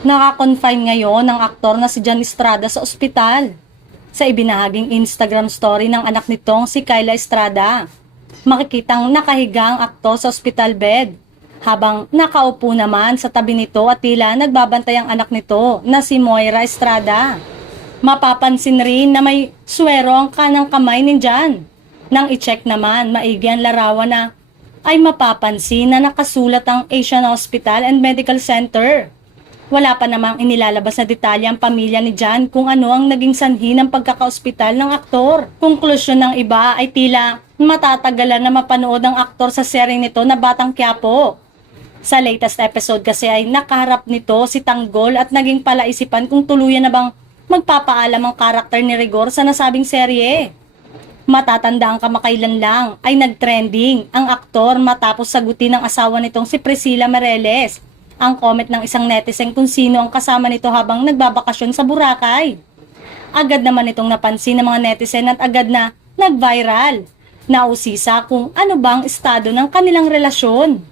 Naka-confine ngayon ng aktor na si Jan Estrada sa ospital. Sa ibinahaging Instagram story ng anak nitong si Kyla Estrada, makikitang nakahiga ang aktor sa ospital bed, habang nakaupo naman sa tabi nito at tila nagbabantay ang anak nito na si Moira Estrada. Mapapansin rin na may swero ang kanang kamay ni Jan. Nang i-check naman, maigi ang larawan na ay mapapansin na nakasulat ang Asian Hospital and Medical Center. Wala pa namang inilalabas na detalye ang pamilya ni Jan kung ano ang naging sanhi ng pagkaka-ospital ng aktor. Konklusyon ng iba ay tila matatagalan na mapanood ang aktor sa seryeng nito na Batang Quiapo. Sa latest episode kasi ay nakaharap nito si Tanggol at naging palaisipan kung tuluyan na bang magpapaalam ang karakter ni Rigor sa nasabing serye. Matatanda ang kamakailan lang ay nagtrending ang aktor matapos sagutin ng asawa nitong si Priscilla Meireles ang comment ng isang netizen kung sino ang kasama nito habang nagbabakasyon sa Boracay. Agad naman itong napansin ng mga netizen at agad na nag-viral. Nausisa kung ano bang estado ng kanilang relasyon.